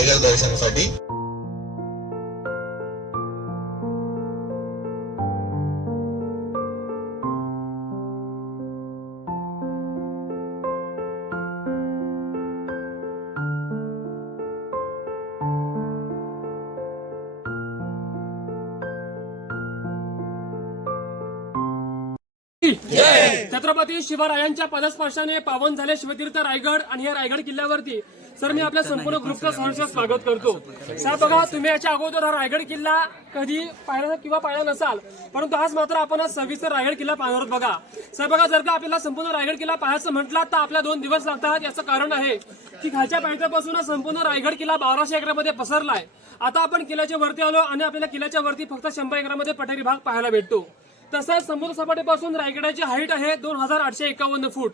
रायगड दर्शनासाठी छत्रपती शिवरायांच्या पदस्पर्शाने पावन झाले शिवतीर्थ रायगड आणि या रायगड किल्ल्यावरती. सर मी आपल्या संपूर्ण ग्रुपचं सहर्ष स्वागत करतो. सर बघा तुम्ही याच्या अगोदर हा रायगड किल्ला कधी पाहिला किंवा पाहिला नसाल परंतु आज मात्र आपण आज सविस्तर रायगड किल्ला पाहणार आहोत बघा. सर बघा जर का आपल्याला संपूर्ण रायगड किल्ला पाहायचं म्हटलं तर आपल्या दोन दिवस लागतात याचं कारण आहे की खालच्या पायथ्यापासून संपूर्ण रायगड किल्ला बाराशे एकरामध्ये पसरलाय. आता आपण किल्ल्याच्या वरती आलो आणि आपल्याला किल्ल्याच्या वरती फक्त शंभर एकरामध्ये पठारी भाग पाहायला भेटतो. तसंच समुद्र सपाटीपासून रायगडाची हाईट आहे दोन हजार आठशे एकावन्न फूट.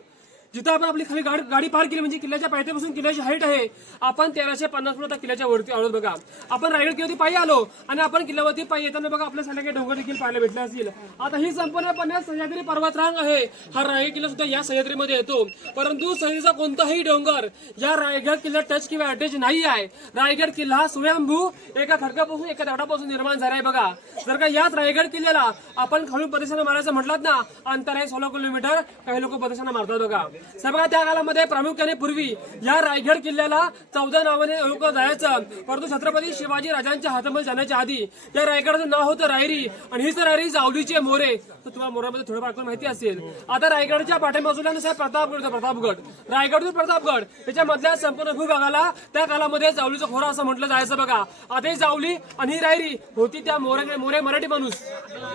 जिथं आपण आपली खाली गाडी गाडी पार केली म्हणजे किल्ल्याच्या पायथ्यापासून किल्ल्याची हाईट आहे आपण तेराशे पन्नास फूट किल्ल्याच्या वरती आलो बघा. आपण रायगड किल्ल्यावरती पायी आलो आणि आपण किल्ल्यावरती पायी येताना बघा आपल्या सगळ्या डोंगर देखील पाहायला भेटले असतील. आता ही संपूर्णपणे सह्याद्री पर्वतरांग आहे. हा रायगड किल्ला सुद्धा या सह्याद्रीमध्ये येतो. परंतु सह्याद्रीचा कोणताही डोंगर या रायगड किल्ला टच किंवा अटॅच नाही आहे. रायगड किल्ला हा स्वयंभू एका खडकापासून एका दगडापासून निर्माण झाला आहे बघा. जर का याच रायगड किल्ल्याला आपण खालून प्रदर्शन मारायचं म्हटलं ना अंतर आहे सोळा किलोमीटर काही लोक प्रदर्शन मारतात बघा. सर त्या काळामध्ये प्रामुख्याने पूर्वी या रायगड किल्ल्याला चौदा नावाने लोक जायचं. परंतु छत्रपती शिवाजी राजांच्या हातामध्ये जाण्याच्या आधी या रायगडाचं नाव होतं रायरी. आणि हीच रायरी जावलीचे मोरे. तर तुम्हाला मोऱ्यामध्ये थोडं फार माहिती असेल. आता रायगडच्या पाठीबाजूला नुसार प्रतापगड प्रतापगड. रायगड प्रतापगड. त्याच्यामधल्या संपूर्ण भूभागाला त्या काळामध्ये जावलीचं खोरा असं म्हटलं जायचं बघा. आता ही जावली आणि ही रायरी होती त्या मोरे मोरे मराठी माणूस.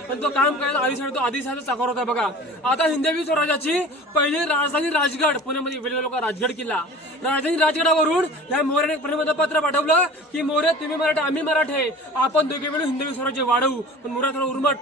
पण तो काम करायचा आधी तो आधी चाकर होता बघा. आता हिंदवी स्वराज्याची पहिली राजधानी राजगड पुण्यामध्ये वेगळे लोक राजगड किल्ला. राजधानी राजगडावरून या मोऱ्याने प्रेमपत्र पत्र पाठवलं की मोरे तुम्ही मराठा आम्ही मराठे. आपण दोघे मिळून हिंदवी स्वराज्य वाढवू. पण मोऱ्या थोडा उर्मट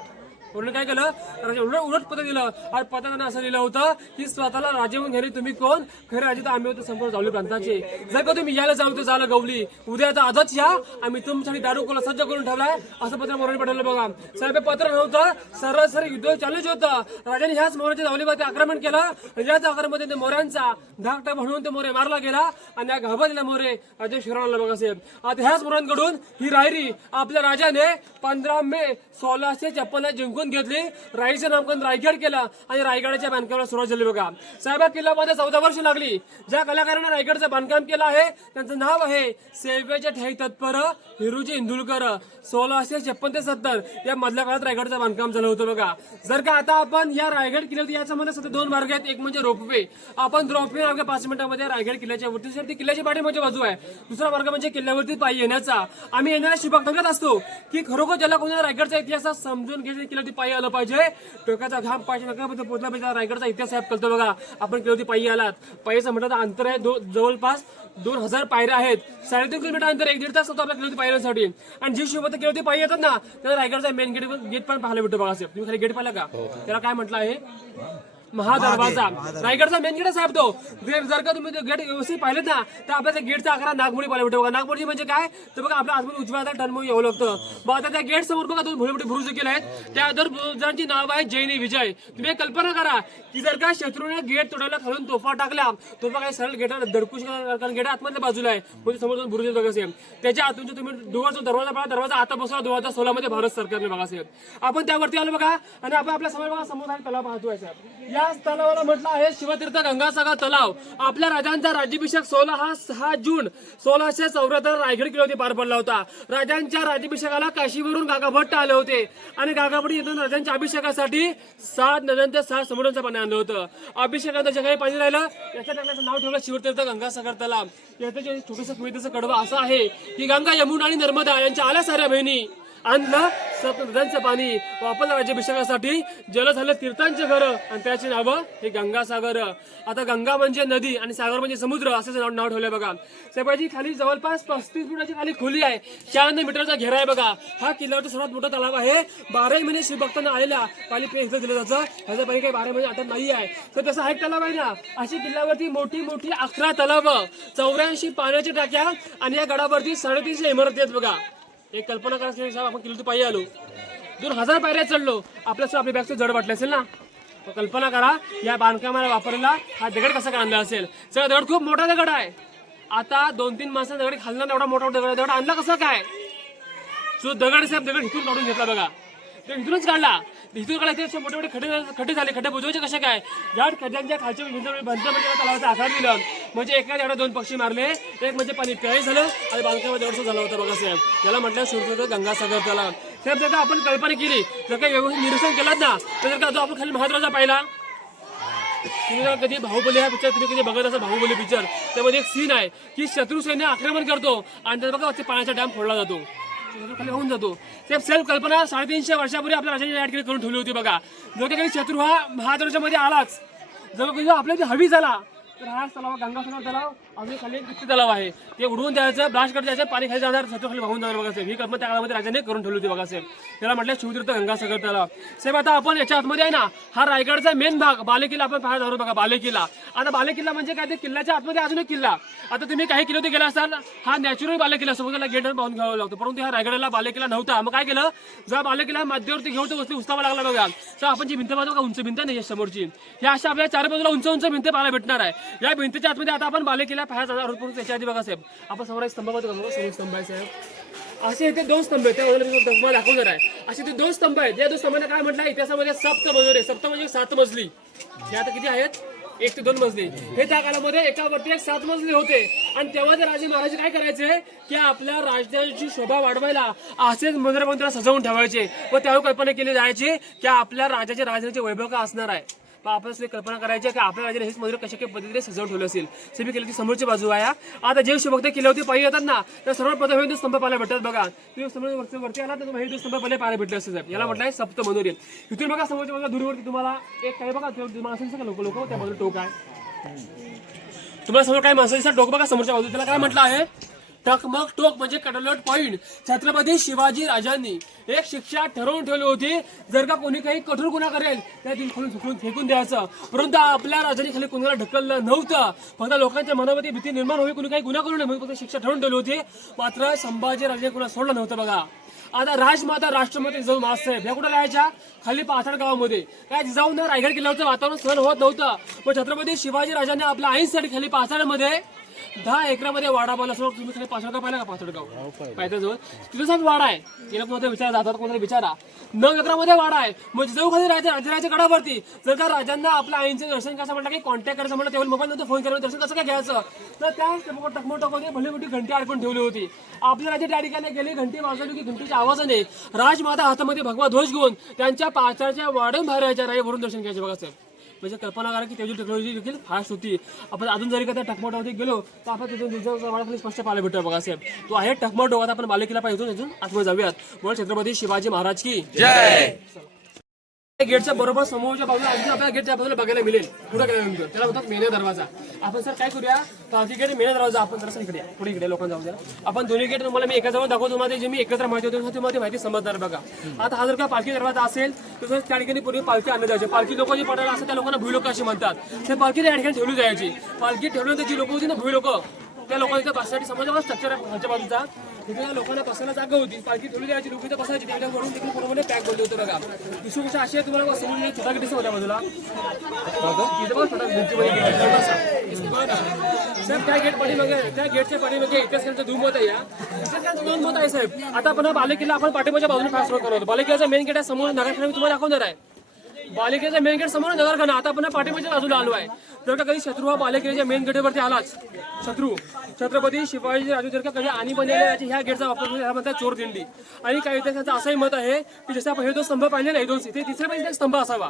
म्हणून काय केलं? राजा उलट उलट पत्र दिलं. आणि पत्रानं असं लिहिलं होतं की स्वतःला राजे म्हणून घेणे तुम्ही कोण? खरे राजे तर आम्ही होतो संपूर्ण जावली प्रांताचे. जर का तुम्ही यायला जाऊ तर झालं गवली. उद्या आता आजच या. आम्ही तुमच्यासाठी दारू कोला सज्ज करून ठेवलाय? असं पत्र मोराने पाठवलं बघा. साहेब हे पत्र नव्हतं. सरळ सर युद्ध चालूच होतं. राजाने ह्याच मोराच्या जावलीवरती आक्रमण केलं. याच आक्रमणामध्ये ते मोऱ्यांचा धाकटा म्हणून ते मोरे मारला गेला आणि या घाबरलेल्या मोरे. राजे शिरवला बघा साहेब. आता ह्याच मोरांकडून ही रायरी आपल्या राजाने पंधरा मे सोळाशे छप्पन्न जिंकून घेतली राईचं नामकरण रायगड केला आणि रायगडाच्या बांधकामाला सुरुवात झाली बघा. साहेबा किल्ल्यामध्ये चौदा वर्ष लागली. ज्या कलाकारांनी रायगडचं बांधकाम केलं आहे त्यांचं नाव आहे सेवेच्या ठाई तत्पर हिरुजी इंदुलकर. सोळाशे छप्पन ते सत्तर या मधल्या काळात रायगडचं बांधकाम झालं होतं बघा. जर का आता आपण या रायगड किल्ल्यावरती याच्यामध्ये सध्या दोन मार्ग आहेत. एक म्हणजे रोपवे. आपण रोपवे अवघ्या पाच मिनिटांमध्ये रायगड किल्ल्याच्या वरती दुसरी किल्ल्याची पाठीमध्ये बाजू आहे. दुसरा मार्ग म्हणजे किल्ल्यावरती पायी येण्याचा. आम्ही येणाऱ्या सांगत असतो की खरोखर ज्याला कोणाला रायगडचा इतिहास समजून समजून किल्ला किल्ल्यावरती पायी आलं पाहिजे? डोक्याचा घाम पाहिजे नकापर्यंत पोहोचला पाहिजे. रायगडचा इतिहास साहेब कळतो बघा. आपण किल्ल्यावरती पायी आलात? पायीचं म्हटलं तर अंतर आहे दो- जवळपास दोन हजार पायऱ्या आहेत. साडेतीन किलोमीटर अंतर एक दीड तास होतो आपल्या किल्ल्यावरती पायऱ्यांसाठी. आणि जी शिवत किल्ल्यावरती पायी येतात ना त्याला रायगडचा मेन गेट गेट पण पाहायला भेटतो बघा साहेब. तुम्ही खाली गेट पाहिला का? त्याला काय म्हटलं आहे? महादरवाजा. रायगडचा मेन गेट साहेब तो. जर जर का तुम्ही गेट व्यवस्थित पाहिलेत ना तर आपल्या गेटचा आकार नागमोडी पाहायला भेटतो बघा. नागमोडी म्हणजे काय? तर बघा आपल्या आजूबाजू उजव्या हातात टर्म यावं लागतं. मग आता त्या गेट समोर बघा दोन मोठे मोठे बुरुज केले आहेत. त्या दोन बुरुजांची नाव आहे जैनी विजय. तुम्ही कल्पना करा की जर का शत्रूने गेट तोडायला खालून तोफा टाकल्या तोफा काही सरळ गेट धडकू शकणार कारण गेट आतमधल्या बाजूला आहे. म्हणजे समोर दोन बुरुज बघा साहेब. त्याच्या आतून तुम्ही जो दरवाजा पाहा दरवाजा आता बसला दोन हजार सोळा मध्ये भारत सरकारने बघा साहेब. आपण त्यावरती आलो बघा आणि आपण आपल्यासमोर बघा समोर आहे तलाव पाहतोय साहेब. याच तलावाला म्हटलं आहे शिवतीर्थ गंगासागर तलाव. आपल्या राजांचा राज्याभिषेक सोळा हा सहा जून सोळाशे चौऱ्याहत्तर रायगड किल्ल्यावरती पार पडला होता. राजांच्या राज्याभिषेकाला काशीवरून गागाभट्ट आले होते. आणि गागाभट्ट येथून राजांच्या अभिषेकासाठी सात नद्यांच्या सहा समुद्रांचं पाणी आणलं होतं. अभिषेकाचं जे काही पाणी राहिलं याच्या टाकण्याचं नाव ठेवलं शिवतीर्थ गंगासागर तलाव. याचं जे छोटंसं कवितेचं कडवं असं आहे की गंगा यमुना आणि नर्मदा यांच्या आल्या साऱ्या बहिणी. आणलं. सप्त नद्यांचं पाणी वापरलं राज्याभिषेकासाठी. जल झालं तीर्थांचे घर आणि त्याची नावं हे गंगासागर. आता गंगा म्हणजे नदी आणि सागर म्हणजे समुद्र असं नाव ठेवलंय बघा. साहेबाजी खाली जवळपास पस्तीस फुटाची खाली खोली आहे. शहाण्णव मीटरचा घेरा आहे बघा. हा किल्ल्यावरचा सर्वात मोठा तलाव आहे. बाराही महिने शिवभक्तांना आलेला. पाणी पे इथं दिलं जातं. ह्याचं पाणी काही बारा महिने आता नाही आहे तर तसं हा एक तलाव आहे ना. अशी किल्ल्यावरती मोठी मोठी अकरा तलाव. चौऱ्याऐंशी पाण्याच्या टाक्या आणि या गडावरती साडेतीनशे इमारती आहेत बघा. एक कल्पना करा साहेब आपण किल्ल्यावरती पायी आलो. दोन हजार पायऱ्या चढलो. आपल्यास आपल्या बॅगचं जड वाटलं असेल ना? तर कल्पना करा या बांधकामाला वापरलेला हा दगड कसा काय आणला असेल? सगळा दगड खूप मोठा दगड आहे. आता दोन तीन माणसं दगड खालणार एवढा मोठा दगड दगड आणला कसा काय? जो दगड साहेब दगड हिथून काढून घेतला बघा. तो इथूनच काढला. इथून काढायचे असे मोठे मोठे खडे खड्डे झाले. खड्डे बुजवायचे कसे काय? या खड्ड्यांच्या खालच्या भिंत म्हणजे तलावाचा आकार दिलं म्हणजे एका झाडा दोन पक्षी मारले एक म्हणजे पाणी प्यायला झालं आणि बांधकामात वर्ष झालं होतं बघा साहेब. त्याला म्हटलं सुरू गंगासागर तलाव साहेब जर आपण कल्पना केली जर काही व्यवस्थित निरीक्षण केलात ना तर का जो आपण खाली महाद्राचा पाहिला. तुम्ही कधी बाहुबली हा पिक्चर तुम्ही कधी बघत असा बाहुबली पिक्चर त्यामध्ये एक सीन आहे की शत्रू सैन्य आक्रमण करतो आणि त्याचा बघा पाण्याचा डॅम फोडला जातो. खाली होऊन जातो. ते सेल्फ कल्पना साडेतीनशे वर्षापूर्वी आपल्या राजाने या करून ठेवली होती बघा. जर काही शत्रू हा महाद्राच्या आलाच. जर आपल्या हवी झाला तर हा तलाव गंगासागर तलाव अजून खाली एक तलाव आहे. ते उडवून द्यायचं ब्लास्ट करत द्यायचं पाणी खाली जाणार शत्रू खाली वाहून जाणार बघा ही कल्पना त्या काळामध्ये राजाने करून ठेवली होती बघा त्याला म्हटलं शिवतीर्थ गंगासागर तलाव. साहेब आता आपण याच्या आतमध्ये आहे ना हा रायगडचा मेन भाग बालेकिल्ला आपण पाहत आहोत बघा बालेकिल्ला. आता बालेकिल्ला म्हणजे काय? ते किल्ल्याच्या आतमध्ये अजून एक किल्ला. आता तुम्ही काही किलो ते गेला असाल हा नॅचरल बालेकिल्ला समोर त्याला गेट पाहून घ्यावा लागतो. परंतु ह्या रायगडला बालेकिल्ला नव्हता. मग काय केलं? जेव्हा बालेकिल्ला मध्यवर्ती घेऊन तो वस्तू उस्तावा लागला बघा. तर आपण जी भिंत पाहतो का उंच भिंत नाही समोरची. ह्या अशा आपल्या चार बाजूला उंच उंच भिंत पाहायला भेटणार आहे. या भिंतीच्या आतमध्ये आता आपण बालेकिल्ला पाहायला जाणार आहोत परंतु त्याच्या आधी बघा साहेब. आपण समोर स्तंभ बघतो का समोर स्तंभ आहे साहेब. असे इथे दोन स्तंभ आहेत. त्या वगैरे तुम्हाला दाखवणार आहे. असे ते दोन स्तंभ आहेत. या दोन स्तंभांना काय म्हटलं इतिहासामध्ये सप्त मजले सप्त म्हणजे सात मजली. हे आता किती आहेत? एक ते दोन मजली. हे त्या काळामध्ये एकावरती एक सात मजली होते. आणि तेव्हा ते राजे महाराज काय करायचे? की आपल्या राजधानीची शोभा वाढवायला असेच मंदिर मंदिर सजवून ठेवायचे. व त्यावेळी कल्पना केली जायची की आपल्या राजाच्या राजधानीचे वैभव का असणार आहे? आपण सगळी कल्पना करायची आहे की आपल्या राजाने हेच मंदिर कशा काही पद्धतीने सजवून ठेवलं असेल. सभी केली ती समोरची बाजू आहे आता जे शिवभक्त केले होते पाहिजे येतात ना तर सर्वात प्रथम हे स्तंभ पाहायला भेटतात बघा. तुम्ही समोर वरती आला तर तुम्हाला हे दोन स्तंभ पहिले पाहायला भेटले असते साहेब. याला म्हटलंय सप्त मनोरी इथून बघा समोरच्या बाजूला दूरवरती तुम्हाला एक काय बघा ते माणसं दिसतात का लोक लोक? त्या बाजूला टोक आहे. तुम्हाला समोर काय माणसं टोक बघा समोरच्या बाजूला. त्याला काय म्हटलं आहे? टकमक टोक म्हणजे कडलोट पॉईंट छत्रपती शिवाजी राजांनी एक शिक्षा ठरवून ठेवली होती. जर का कोणी काही कठोर गुन्हा करेल त्या दिल खोलून फेकून द्यायचं. परंतु आपल्या राजाने खाली कोणाला ढकललं नव्हतं. फक्त लोकांच्या मनामध्ये भीती निर्माण होईल कोणी काही गुन्हा करू नये म्हणून फक्त शिक्षा ठरवून ठेवली होती. मात्र संभाजी राजाने कोणा सोडलं नव्हतं बघा. आता राजमाता राष्ट्रमती जाऊन मासाहेब या कुठे राहायच्या? खाली पाथर गावामध्ये. काय जाऊन ना रायगड किल्ल्यावरचं वातावरण सहन होत नव्हतं. पण छत्रपती शिवाजी राजाने आपल्या आईसाठी खाली पाथरमध्ये दहा एकरामध्ये वाडा बांधला असं तुम्ही खाली पाचडगाव पाहिला का पाचडगाव पायथ्याजवळ तिथं वाडा आहे. तिला कोणत्या विचार जातात कोणाला विचारा. नऊ एकरामध्ये वाडा आहे. म्हणजे मग जिजाऊ खाली राजा राजाच्या गडावरती. जर का राजांना आपल्या आईंचं दर्शन कसं म्हटलं की कॉन्टॅक्ट करायचं म्हटलं तेव्हा मोबाईल नव्हतं फोन करायला दर्शन कसं काय घ्यायचं? तर त्या टकमोटकमध्ये भली मोठी घंटी अडकून ठेवली होती. आपल्या राजा त्या ठिकाणी गेली घंटी वाजवली की घंटीच्या आवाजाने राजमाता हातामध्ये भगवा ध्वज घेऊन त्यांच्या पाचाच्या वाढून बाहेर यायच्या राई भरून दर्शन घ्यायचे बघा सर म्हणजे कल्पना करा की त्याची टेक्नॉलॉजी देखील फास्ट होती. आपण अजून जरी का त्या टकमोटामध्ये गेलो तर आपण तिथून दिवसाचा स्पष्ट पाहायला भेटतो बघा साहेब. तो आहे टकमोट आता आपण बालेकिला पाहिजे अजून आतमध्ये जाऊयात. म्हणून छत्रपती शिवाजी महाराज की गेटच्या बरोबर समोरच्या बाजूला अजून आपल्याला गेटच्या बाजूला बघायला मिळेल. पुढे गेल्यानंतर. त्याला म्हणतात मेन्या दरवाजा. आपण सर काय करूया? पालखी गेट मेन्या दरवाजा आपण जरा इकडे पुढे इकडे लोकांना जाऊ द्या आपण दोन्ही गेट तुम्हाला मी एका जवळ दाखवतो. तुम्हाला जे मी एकत्र माहिती होतो तुम्हाला ती माहिती समजणार बघा. आता हा जर का पालखी दरवाजा असेल तर त्या ठिकाणी पूर्वी पालखी आणली जायची पालखी लोक जे पडायला असतात त्या लोकांना भुई लोक अशी म्हणतात. ते पालखी त्या ठिकाणी ठेवली जायची. पालखी ठेवल्यानंतर जी लोक होती ना भुई लोक त्या लोकांच्या बसण्यासाठी समजा स्ट्रक्चर आहे बाजूचा. तिथे लोकांना बसायला जागा होती. पालखी ठेवली जायची रुपये इथे बसायची. त्याच्या वरून देखील पूर्णपणे पॅक बोलले होते बघा. दुसरी गोष्ट अशी आहे तुम्हाला समोर एक छोटा गेट होत्या बाजूला. इथे बघा छोटा भिंतीमध्ये गेट आहे, छोटासा. साहेब त्या गेट पाठीमागे त्या गेटच्या पाठीमागे इतिहासाचं दोन मत आहे या. इतिहासाचं दोन मत आहे साहेब. आता आपण बालेकिल्ला आपण पाठीमागच्या बाजूने फास्ट करतो बालेकिल्लाचा मेन गेट आहे समोर नगरखाना मी तुम्हाला दाखवणार आहे. बालिकेच्या मेन गेट समोर नगर खाना. आता आपण पाठीमागच्या बाजूला आलो आहे. जर का कधी शत्रू हा बालिकेच्या मेन गेटवरती आलाच शत्रू छत्रपती शिवाजी राजू जर का कधी आणि बनले ह्या गेटचा वापर करून ह्या म्हणतात चोर दिंडी. आणि काही इतिहासाचं असंही मत आहे की जसं आपण हे दोन स्तंभ पाहिले नाही दोन तिथे तिसरे पण स्तंभ असावा.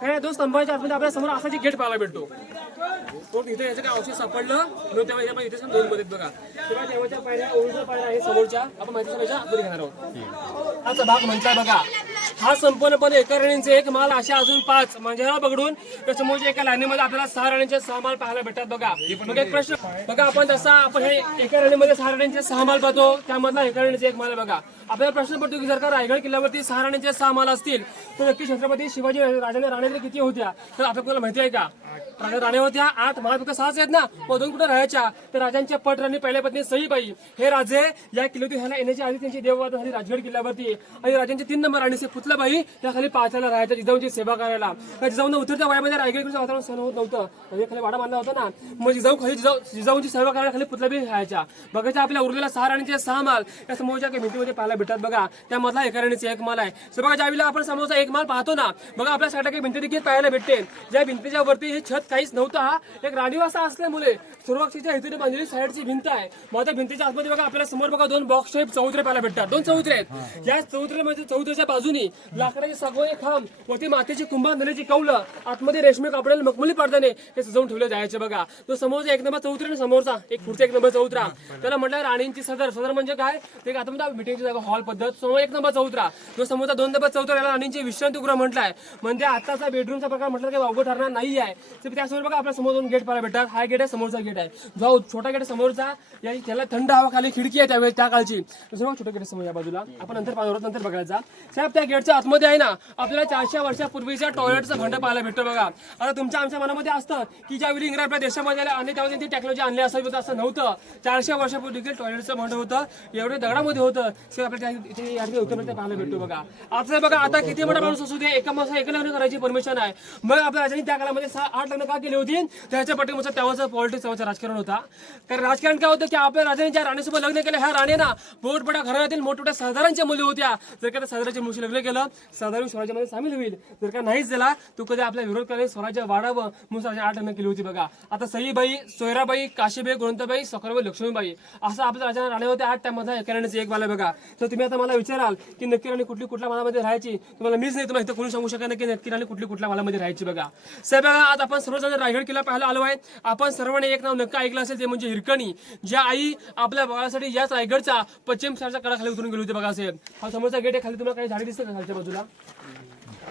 कारण या दोन स्तंभाच्या आतमध्ये आपल्यासमोर असाची गेट पाहायला भेटतो. तो इथे याचं काय औषध सापडलं? नव्हतं तेव्हा या इथे दोन मध्ये बघा. तेव्हा तेव्हाच्या पायऱ्या ओरिजिनल पायऱ्या आहे समोरच्या. आपण माहिती समोरच्या आतमध्ये घेणार आहोत. हाचा भाग म्हणताय बघा हा संपूर्णपणे एका राणींचे एक माल अशा अजून पाच म्हणजे पकडून त्याच्यामुळे एका लाईनीमध्ये आपल्याला सहा राणींचे सहा माल पाहायला भेटतात बघा. मग एक प्रश्न बघा आपण जसा आपण हे एका राणीमध्ये सहा राणींचे सहा माल पाहतो त्यामधला एका राणीचे एक माल बघा. आपल्याला प्रश्न पडतो की जर का रायगड किल्ल्यावरती सहा राणींचे सहा माल असतील तर नक्की छत्रपती शिवाजी राजाने राणे किती होत्या तर आपल्याला माहिती आहे का? राजा राणे होत्या आठ महाफक्त सहाच आहेत ना मधून कुठे राहायच्या? तर राजांच्या पट राणी पहिल्या पत्नी सईबाई हे राजे या किल्ल्यावरती ह्याला येण्याच्या आधी त्यांची देववाद झाली राजगड किल्ल्यावरती. आणि राजांचे तीन नंबर राणी पुतलाबाई त्या खाली पाचायला राहायच्या जिजाऊंची सेवा करायला. जिजाऊन उतरत्या वयामध्ये रायगडचं वातावरण सहन होत नव्हतं. म्हणजे खाली वाडा बांधला होता ना. मग जिजाऊ खाली जिजाऊ जिजाऊची सेवा करायला खाली पुतलाबाई राहायच्या. बघायच्या आपल्या उरलेल्या सहा राणीचे सहा माल या समोरच्या भिंतीमध्ये पाहायला भेटतात बघा. त्यामधला एका राणीचा एक माल आहे. सो बघा ज्यावेळेला आपण समोरचा एक माल पाहतो ना बघा आपल्या साठी काही भिंती देखील पाहायला भेटते ज्या भिंतीच्या वरती हे छत काहीच नव्हतं हा एक राणीवासा असल्यामुळे सुरक्षेच्या हेतूने बांधलेली साईडची भिंत आहे. मग त्या भिंतीच्या आतमध्ये बघा आपल्याला समोर बघा दोन बॉक्स शेप चौत्रे पाहायला भेटतात. दोन चौत्रे आहेत. या चौत्रेमध्ये चौत्रेच्या बाजूनी लाकडाचे सागवानी खांब वरती मातीची कुंभा नदीची कौलं आतमध्ये रेशमी कपड्याला मखमली पडताने हे सजवून ठेवले जायचे बघा. तो समोरचा एक नंबर चौत्रा आणि समोरचा एक पुढचा एक नंबर चौत्रा. त्याला म्हटलं राणींची सदर. सदर म्हणजे काय? ते आता म्हणजे मिटिंगची जागा हॉल पद्धत. समोर एक नंबर चौत्रा. तो समोरचा दोन नंबर चौत्रा याला राणींची विश्रांतीगृह म्हटलाय. म्हणजे आताचा बेडरूमचा प्रकार म्हटलं काही अवघड ठरणार नाही आहे तर त्यासमोर बघा आपल्यासमोर दोन गेट पाहायला भेटतात. हा गेट आहे समोरचा गेट आहे. जो छोटा गेट समोरचा. या त्याला थंड हवा खाली खिडकी आहे त्यावेळेस त्या काळची. दुसरा छोटा गेट समोर या बाजूला. आपण नंतर पाहणार नंतर बघायचा. साहेब त्या गेटच्या आतमध्ये आहे ना आपल्याला चारशे वर्षापूर्वीच्या टॉयलेटचं भंड पाहायला भेटतो बघा. आता तुमच्या आमच्या मनामध्ये असतं की ज्यावेळी इंग्रज आपल्या देशामध्ये आले आणि त्यावेळी ती टेक्नॉलॉजी आणली असावी होतं असं नव्हतं. चारशे वर्षापूर्वी देखील टॉयलेटचं भंड होतं. एवढे दगडामध्ये होतं. ते आपल्या त्या- या ठिकाणी उत्तर पाहायला भेटतो बघा. आता बघा आता किती मोठा माणूस असू दे एका माणसा एक करायची परमिशन इन्फॉर्मेशन आहे. मग आपल्या राजांनी त्या काळामध्ये सहा आठ लग्न का केली होती? त्याच्या पाठीमागचं त्यावरचा पॉलिटिक्स तेव्हाचं राजकारण होता. कारण राजकारण काय होतं की आपल्या राजाने ज्या राणीसोबत लग्न केलं ह्या राणीना मोठमोठ्या घरातील मोठमोठ्या सरदारांच्या मुली होत्या. जर का त्या सरदाराच्या मुलीशी लग्न केलं सरदार स्वराज्यामध्ये सामील होईल. जर का नाहीच झाला तू कधी आपल्या विरोध करायला स्वराज्य वाढावं म्हणून स्वराज्य आठ लग्न केली होती बघा. आता सईबाई सोयराबाई काशीबाई गुणवंतबाई सखरबाई लक्ष्मीबाई असं आपल्या राजाने राणे होते आठ त्यामध्ये एकाण्याचे एक मला बघा. तर तुम्ही आता मला विचाराल की नक्की राणी कुठली कुठल्या मनामध्ये राहायची? तुम्हाला मीच नाही तुम्हाला इथं कोणी सांगू शकत नाही की नक्की राणी कुठली कुठल्या मालामध्ये राहायची बघा. साहेब बघा आज आपण सर्वजण रायगड किल्ला पाहायला आलो आहे. आपण सर्वांनी एक नाव नक्की ऐकलं असेल ते म्हणजे हिरकणी. ज्या आई आपल्या बाळासाठी याच रायगडचा पश्चिम साईडच्या कडाखाली उतरून गेली होती बघा साहेब. हा समोरचा गेट आहे खाली तुम्हाला काही झाडी दिसते का खालच्या बाजूला?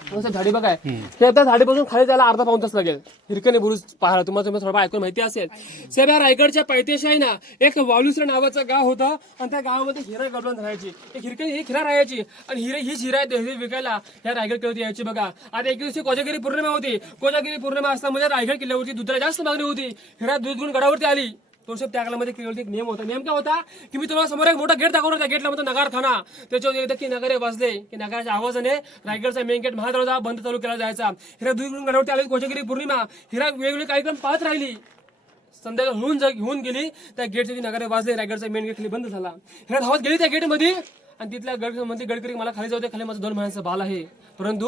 साहेब, झाडी बघा ते आता झाडीपासून खाली जायला अर्धा पाऊन तास लागेल. हिरकणी बुरुज पाहायला. तुम्हाला तुम्ही थोडं ऐकून माहिती असेल. साहेब या रायगडच्या पैतेशी आहे ना एक वालुसरा नावाचं गाव होतं आणि त्या गावामध्ये हिरा गडवून राहायची. एक हिरकणी एक हिरा राहायची. आणि हिरे हीच हिरा आहे हिरे विकायला या रायगड किल्ल्यावरती यायची बघा. आता एक दिवशी कोजागिरी पौर्णिमा होती. कोजागिरी पौर्णिमा असल्यामुळे रायगड किल्ल्यावरती दुधाला जास्त मागणी होती. हिरा दूध गुण गडावरती आली. तो सब त्या काळामध्ये केवळ एक नियम होता. नियम काय होता? की मी तुम्हाला समोर एक मोठा गेट दाखवलं त्या गेटला म्हणतो नगारखाना. त्याच्यावर एकदा की नगारे वाजले की नगाराच्या आवाजाने रायगडचा मेन गेट महादरवाजा बंद चालू केला जायचा. हिरा दूध गुण गडावरती आली कोजागिरी पौर्णिमा. हिरा वेगवेगळे कार्यक्रम पाहत राहिली. संध्याकाळ होऊन होऊन गेली. त्या गेटच्या जे नगारे वाजले रायगडचा मेन गेट खाली बंद झाला. हिरा धावत गेली त्या गेटमध्ये आणि तिथल्या गड म्हणजे गडकरी मला खाली जाऊ दे खाली माझं दोन महिन्याचा बाल आहे. परंतु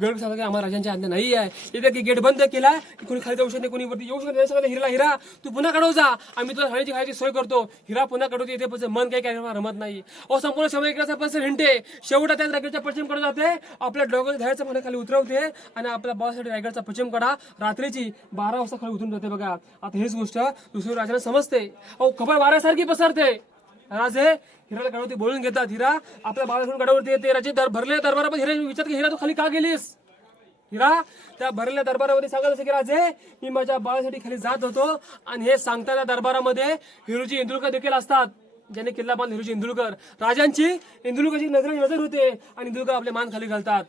गडकरी सांगतो की आम्हाला राजांची आज्ञा नाही आहे. इथे की गेट बंद केला की कोणी खाली जाऊ शकत नाही कोणी वरती येऊ शकत नाही. सगळं हिरा हिरा तू पुन्हा कडव जा. आम्ही तुला खाण्याची खायची सोय करतो. हिरा पुन्हा कडवते इथे पण मन काही काय रमत नाही. अहो संपूर्ण समय इकडचा पण हिंटे शेवटा त्या रायगडच्या पश्चिमकडे जाते. आपल्या डोक्याच्या धायचं पाणी खाली उतरवते आणि आपल्या बाबासाठी रायगडचा पश्चिम कडा रात्रीची बारा वाजता खाली उतरून जाते बघा. आता हेच गोष्ट दुसऱ्या राजाला समजते. अहो खबर वाऱ्यासारखी पसरते. राजे हिराला गडावरती बोलून घेतात हिरा. आपल्या बाळाकडून गडावरती येते. राजे दर भरले दरबारामध्ये हिरा विचार की हिरा तू खाली का गेलीस? हिरा त्या भरलेल्या दरबारामध्ये सांगत असे की राजे मी माझ्या बाळासाठी खाली जात होतो आणि हे सांगताना दरबारामध्ये हिरोजी इंदुलकर देखील असतात ज्याने किल्ला बांध हिरोजी इंदुलकर. राजांची इंदुलकरची नजर नजर होते आणि इंदुलकर आपले मान खाली घालतात.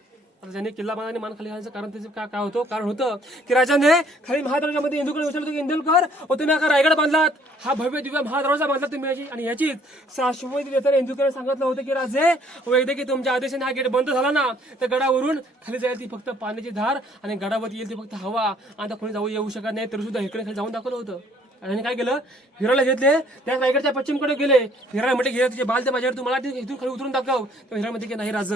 राजाने किल्ला बांधला मान खाली घालायचं. कारण त्याचं काय काय होतं? कारण होतं की राजाने खाली महादरवाजामध्ये इंदुलकर विचारलं की इंदुलकर व तुम्ही आता रायगड बांधलात. हा भव्य दिव्य महादरवाजा बांधला तुम्ही याची. आणि याचीच साश्वती देताना इंदुलकर सांगितलं होतं की राजे ओ एकदा की तुमच्या आदेशाने हा गेट बंद झाला ना तर गडावरून खाली जाईल ती फक्त पाण्याची धार आणि गडावरती येईल ती फक्त हवा. आता कोणी जाऊ येऊ शकत नाही तरी सुद्धा इकडे खाली जाऊन दाखवलं होतं. आणि काय केलं? हिराला घेतले. त्या रायगडच्या पश्चिमकडे गेले. हिराला म्हटले घे तुझे बाल ते माझ्यावर तुम्हाला इथून खाली उतरून दाखव. तर हिरा म्हणते की नाही राज.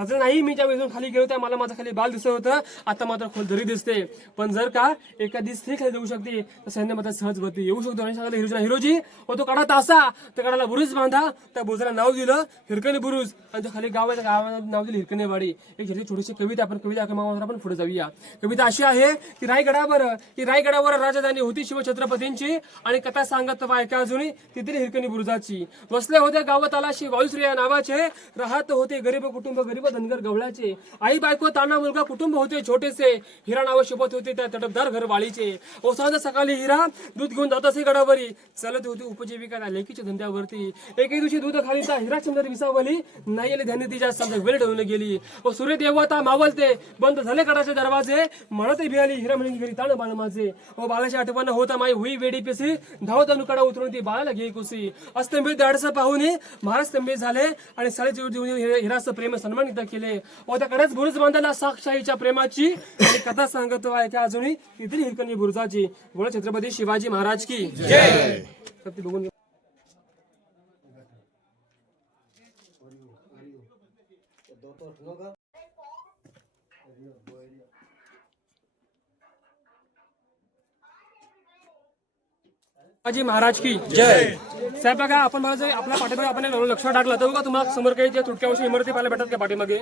असं नाही मी ज्या वेळेस खाली गेलो त्या मला माझा खाली बाल दिसत होतं. आता मात्र खोल दरी दिसते. पण जर का एखादी स्त्री खाली जाऊ शकते तर सैन्य मात्र सहज सहजवरती येऊ शकतो. आणि सांगितलं हिरोजीला हिरोजी हो तो कडा तासा. त्या कडाला बुरुज बांधा. त्या बुरुजाला नाव दिलं हिरकणी बुरुज. आणि त्या खाली गाव आहे गावाला नाव दिलं हिरकणीवाडी. एक छोटी छोटीशी कविता आपण कविता क्रमांकावर आपण पुढे जाऊया. कविता अशी आहे की रायगडावर की रायगडावर राजधानी होती शिवछत्रपतींची. आणि कथा सांगत ऐका अजूनही तिथे हिरकणी बुरुजाची. वसल्या होत्या गावात आला श्री वायुश्रेया नावाचे. राहत होते गरीब कुटुंब गरीब धनगर गवळ्याचे. आई बायको ताना मुलगा कुटुंब होते छोटेसे. हिरा नाव शोभत होते त्या तडपदार घर वाळीचे ओसांज सकाळी हिरा दूध घेऊन जात असे गडावरी. चालत होती उपजीविका त्या लेकीच्या धंद्यावरती. एके दिवशी दूध खालीचा हिरा चंद्र विसावली. नाही आली धन्य तिच्या समजा वेळ ठेवून गेली. व सूर्य देवता मावलते. बंद झाले गडाचे दरवाजे. म्हणत भियाली. हिरा म्हणजे घरी ताण बाळ माझे. व बाळाची आठवण होता माई हुई वेडी पेसी. धाव अनुकडा उतरून ती बाळाला घे कुसी. अस्तंभित धाडस पाहून महाराज स्तंभित झाले आणि साडे हिराचं प्रेम सन्मान युद्ध केले. व त्याकडेच बुरुज बांधायला साक्षाईच्या प्रेमाची कथा सांगतो आहे त्या अजूनही तिथली हिरकणी बुरुजाची. बोला छत्रपती शिवाजी महाराज की. बघून शिवाजी महाराज की जय. साहेब बघा आपण मला जे आपल्या पाठीमागे आपण लक्ष टाकलं तर बघा तुम्हाला समोर काही ज्या तुटक्यावरची इमारती पाहायला भेटतात का पाठीमागे?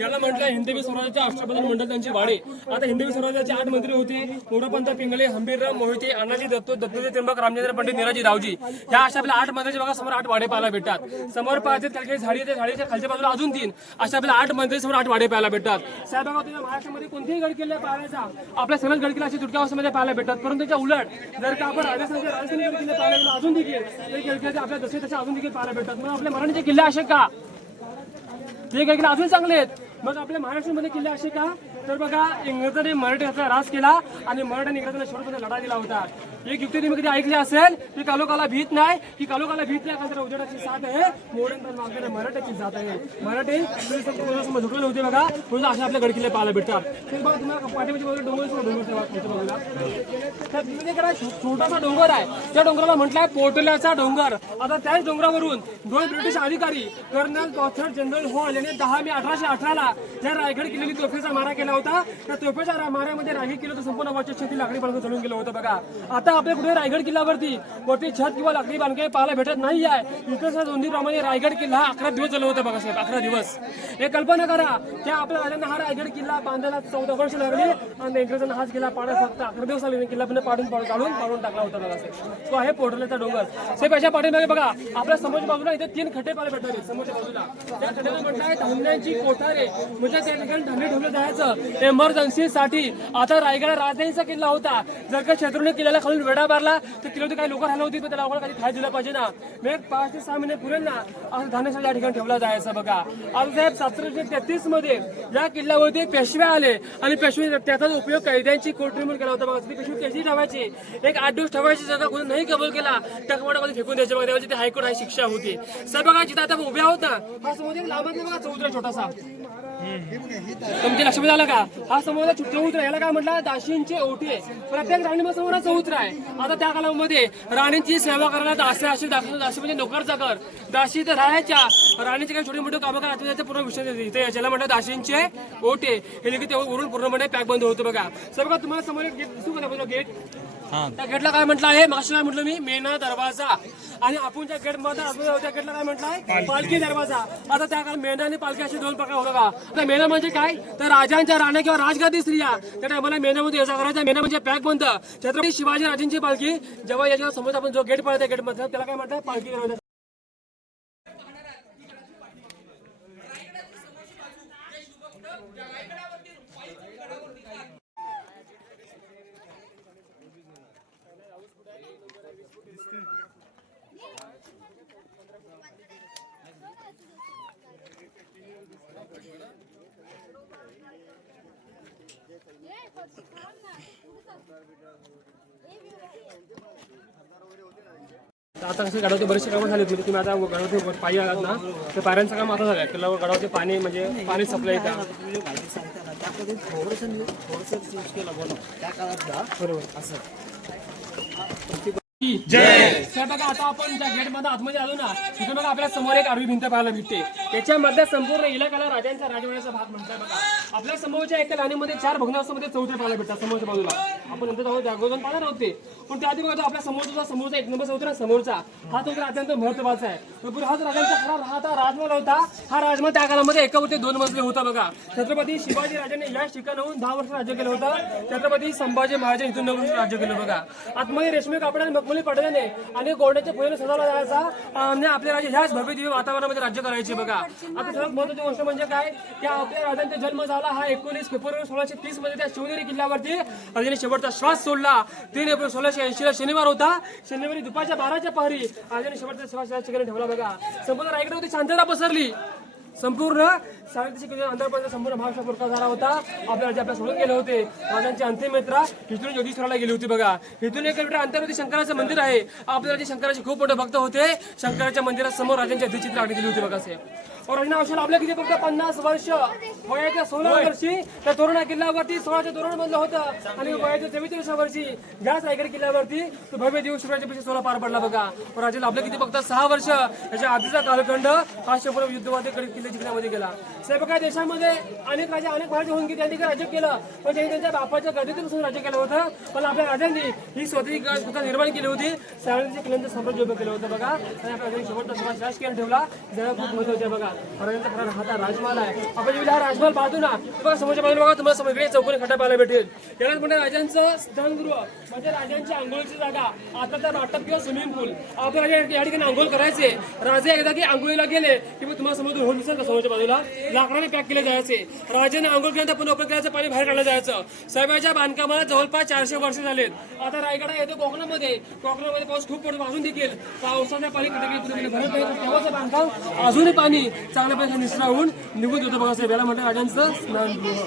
याला म्हटलं हिंदवी स्वराज्याचे अष्टप्रधान मंडळ त्यांची वाडे. आता हिंदवी स्वराज्याचे आठ मंत्री होते मोरपंत पिंगले हंबीरराव मोहिते अण्णाजी दत्तो दत्तोजी त्र्यंबक रामचंद्र पंडित निराजी रावजी ह्या अशा आपल्या आठ मंत्र्याचे बघा समोर आठ वाडे पाहायला भेटतात. समोर पाहते त्याला काही झाडी त्या झाडीच्या खालच्या बाजूला अजून तीन. अशा आपल्या आठ मंत्री समोर आठ वाडे पाहायला भेटतात. साहेब बघा तुझ्या महाराष्ट्रामध्ये कोणतेही गड किल्ले पाहायचा आपल्या सगळ्याच गड किल्ले असे तुटक्यावस्थेमध्ये पाहायला भेटतात. परंतु त्याच्या उलट जर का आपण राजस्थानच्या पाहायला गेलो अजून देखील आपल्या जसे तसे अजून देखील पाहायला भेटतात. मग आपल्या मराठीचे किल्ले असे का? ते काही अजून चांगले आहेत. मग आपल्या महाराष्ट्रामध्ये किल्ले असे का? तर बघा इंग्रजांनी मराठीचा रास केला आणि मराठ्याने इंग्रजांना शेवटमध्ये लढा दिला होता. एक युक्ती तुम्ही कधी ऐकली असेल की कालोकाला भीत नाही की कालोकाला भीत नाही कारण उजेडाची साथ आहे मोडण तर मराठ्याची जात आहे. मराठी झुकलेले होते बघा रोज असे आपल्या गडकिल्ले पाहायला भेटतात. ते बघा तुम्हाला पाठीमध्ये वगैरे डोंगर डोंगर छोटासा डोंगर आहे. त्या डोंगराला म्हटलाय पोटल्याचा डोंगर. आता त्याच डोंगरावरून दोन ब्रिटिश अधिकारी कर्नल कॉथर जनरल हॉल यांनी दहा मे अठराशे अठराला ज्या रायगड किल्ल्याने तोफेचा मारा केला होता. त्या तोफेच्या माऱ्यामध्ये रायगड किल्ला संपूर्ण वाचक शेती लाकडी बांधून चढून गेलं होतं बघा. आता आपल्या कुठे रायगड किल्ल्यावरती? मोठी छत किंवा लाकडी बांधकाम पाहायला भेटत नाही आहे इतर नोंदीप्रमाणे रायगड किल्ला हा अकरा दिवस चालू होता बघा साहेब अकरा दिवस. हे कल्पना करा त्या आपल्या राजांना हा रायगड किल्ला बांधायला चौदा वर्ष लागली आणि इंग्रजांना हाच किल्ला पाडा फक्त अकरा दिवस लागले किल्ला पण पाडून पाडून काढून पाडून टाकला होता बघा साहेब. तो आहे पोर्टलचा डोंगर. साहेब अशा पाठीमागे बघा आपल्या समोरच्या बाजूला इथे तीन खड्डे पाहायला भेटतात समोरच्या बाजूला. त्या खड्ड्याला म्हटलं आहे धान्याची कोठारे. म्हणजे त्या ठिकाणी धान्य ठेवलं जायचं. इमर्जन्सीसाठी आता रायगड राजधानीचा किल्ला होता. जर का शत्रूने किल्ल्याला खालून वेडा मारला तर किल्ल्यावरती काही लोक राहिला होती पण त्याला अवघड काही खायला दिलं पाहिजे ना. मग पाच ते सहा महिने पुरेल ना असं धान्यासाठी या ठिकाणी ठेवला जायचं बघा. आता साहेब सतराशे तेहतीसमध्ये या किल्ल्यावरती पेशव्या आले आणि पेशवे त्याचा उपयोग कैद्यांची कोर्ट म्हणून केला होता बघा. ती पेशवी कशी ठेवायची? एक आठ दिवस ठेवायची जर का कोणी नाही कबूल केला त्या कमाडामध्ये फेकून द्यायचे बघा. त्यावेळी ते हायकोर्ट ही शिक्षा होती. साहेब बघा जिथं आता उभ्या होता हा समोर एक लांबातला बघा चौदा छोटासा. तुमच्या लक्षात आलं का? हा समोर चौत्र याला काय म्हटलं? दाशींचे ओटे प्रत्येक राणी समोर चौत्र आहे. आता त्या कालामध्ये राणींची सेवा करायला दासे असे दाखवतो दासी म्हणजे नोकरचा चाकर दाशी तर राहायच्या. राणीचे काही छोटे मोठे कामं करायचे त्याचा पूर्ण विषय इथे याच्याला म्हणतात दाशींचे ओटे हे लिखित वरून पूर्णपणे पॅक बंद होतो बघा. सर बघा तुम्हाला समोर एक गेट दिसू का? गेट. त्या गेटला काय म्हटलं आहे? मागच्या काय म्हटलं मी मेना दरवाजा. आणि आपण ज्या गेटमध्ये त्या गेटला काय म्हटलं आहे? पालखी. दरवाजा. आता त्या काळात मेना आणि पालखी असे दोन प्रकार होता का आता मेना म्हणजे काय? तर राजांच्या राण्या किंवा राजगादी स्त्रिया. त्या टायमाला मेनामध्ये याचा करायचा मेना म्हणजे पॅक बंद. छत्रपती शिवाजी राजांची पालखी जेव्हा याच्या समोर आपण जो गेट त्या गेटमध्ये त्याला काय म्हणतात पालखी दरवाजा आता कसं गडावरती बरेचसे कामं झाली होती तुम्ही आता गडावरती पायी आलात ना तर पायऱ्यांचं काम आता झालं किल्ला गडावरती पाणी म्हणजे पाणी सप्लाय का? थोडंसं थोडंसं केलं त्या काळात असं. बघा आता आपण ज्या गेटमध्ये आतमध्ये आलो ना तिथे बघा आपल्यासमोर एक आरवी भिंत पाहायला भेटते त्याच्यामधल्या संपूर्ण इलाकाला राजांचा राजवाड्याचा भाग म्हणतात बघा. आपल्या समोरच्या एका लाईनीमध्ये चार भग्नावस्थामध्ये चौथे पाहायला भेटतात समोरच्या बाजूला. आपण नंतर जाऊ जागोदन पाहणार होते पण त्या आधी बघा आपल्या समोरचा समोरचा एक नंबर चौथा समोरचा हा तो अत्यंत महत्त्वाचा आहे. हाच राजांचा खरा राहता राजमहल होता हा राजमहल त्या काळामध्ये एकावरती दोन मजले होता बघा. छत्रपती शिवाजी राजांनी या ठिकाणाहून दहा वर्ष राज्य केलं होतं. छत्रपती संभाजी महाराज इथून नऊ वर्ष राज्य केलं बघा. आतमध्ये रेशमी कापड आणि मखमली पडल्याने आणि गोंड्याच्या फुलाने सजावला जायचा आणि आपले राजे ह्याच भव्य दिव्य वातावरणामध्ये राज्य करायचे बघा. आता सर्वात महत्वाची गोष्ट म्हणजे काय? की आपल्या राजांचा जन्म झाला हा एकोणीस फेब्रुवारी सोळाशे तीसमध्ये त्या शिवनेरी किल्ल्यावरती. राजाने शेवटचा श्वास सोडला. तीन एप्रिल सोळाशे ऐंशी ऐंशीला शनिवार होता. शनिवारी दुपारच्या बाराच्या पहारी राजाने शेवटचा श्वास ठिकाणी ठेवला बघा. संपूर्ण रायगडावरती शांतता पसरली. संपूर्ण साडेतीशे किलो अंतरपर्यंत संपूर्ण महाराष्ट्र पुरकार झाला होता. आपल्या राज्य आपल्या सोडून गेले होते. राजांची अंतिम यात्रा इथून योगेश्वराला गेली होती बघा. इथून एक किलोमीटर अंतरवरती शंकराचं मंदिर आहे. आपल्या राज्य शंकराचे खूप मोठे भक्त होते. शंकराच्या मंदिरात समोर राजांची अधिचित्र आखणी गेली होती बघा साहेब. राजांना आयुष्य लाभलं किती फक्त पन्नास वर्ष वयाच्या सोळा वर्षी त्या तोरणा किल्ल्यावरती सोळाच्या तोरण बनलं होतं. आणि वयाच्या चव्वेचाळीस वर्षी याच रायगड किल्ल्यावरती तो भव्य दिवस शिवराज्यपेक्षा सोळा पार पडला बघा. राजे लाभलं किती फक्त सहा वर्ष त्याच्या आधीचा कालखंड हा संपूर्ण युद्धवादी किल्ले जिंकण्यामध्ये गेला. साहेब बघा देशामध्ये अनेक राजे अनेक महाराज होऊन की त्यांनी काय राज्य केलं? पण त्यांनी त्यांच्या बापाच्या गर्दीतून राज्य केलं होतं. पण आपल्या राजांनी ही स्वतःची स्वतः निर्माण केली होती. सगळ्यांचे किल्ल्यांचं साम्राज्य उभं केलं होतं बघा. आणि आपल्या राजांनी शेवटचा समाज राजकीय ठेवला. जरा खूप महत्वाचं बघा. महाराजांचा राजमहाल आहे. आपण जेव्हा राजमहाल पाहतो ना. बघा समोरच्या बाजूला बघा तुम्हाला वेगळे चौकोनी खड्डा पाहायला भेटेल. यालाच म्हणजे राजांचं स्नानगृह म्हणजे राजांची आंघोळीची जागा. आता तर नाटक किंवा स्विमिंग पूल. आपण राजा या ठिकाणी आंघोळ करायचे. राजे एकदा की आंघोळीला गेले की मग तुम्हाला समोर होऊन दिसेल का समोरच्या बाजूला? लाकडाने पॅक केले जायचे. राजाने आंघोळ केल्यानंतर पुन्हा ओपन करायचं पाणी बाहेर काढलं जायचं. साहेबाच्या बांधकामाला जवळपास चारशे वर्ष झालेत. आता रायगडा येतो कोकणामध्ये. कोकणामध्ये पाऊस खूप पडतो. अजून देखील पावसाच्या पाणी कुठे कुठे भरत नाही तेव्हाचं बांधकाम अजूनही पाणी. चांगल्या प्रकारे निसरावून निघून देतो बघा साहेब. याला म्हटलं राजांचं स्नानगृह.